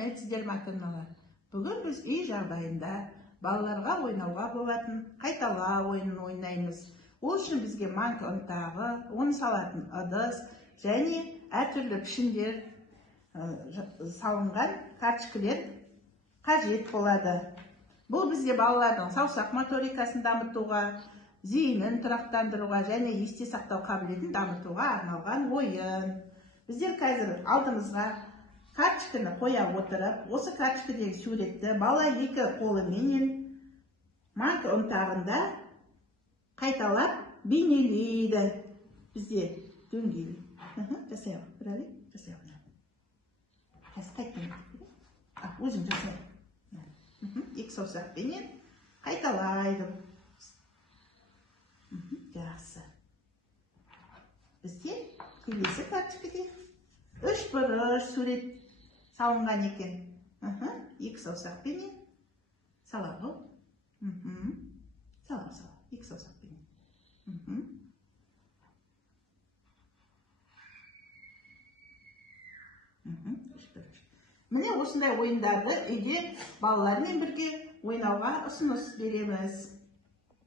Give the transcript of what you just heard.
рахмет сіздерге ата-аналар. Бүгін біз үй жағдайында балаларға ойнауға болатын қайтала ойынын ойнаймыз. Ол үшін бізге манка ұнтағы, оны салатын ыдыс және әртүрлі пішіндер салынған карточкалар қажет болады. Бұл бізде балалардың саусақ моторикасын дамытуға, зейінін тұрақтандыруға және есте сақтау қабілетін дамытуға арналған ойын. Біздер қазір алдымызға карточканы қоя отырып, осы карточкадегі суретті бала екі қолыменен манка ұнтағында қайталап бейнелейді. Бізде дөңгелей. Жасайық, бірәлі, жасайық. Қазір қайтпен. Өзім жасайық. Екі саусақпенен қайталайды. Жақсы. Бізде келесі карточкаде үш бұрыш сурет салынған екен. Екі саусақпенен салау. Салау. Екі саусақпенен. Міне осындай ойындарды үйде балалармен бірге ойнауға ұсыныс береміз.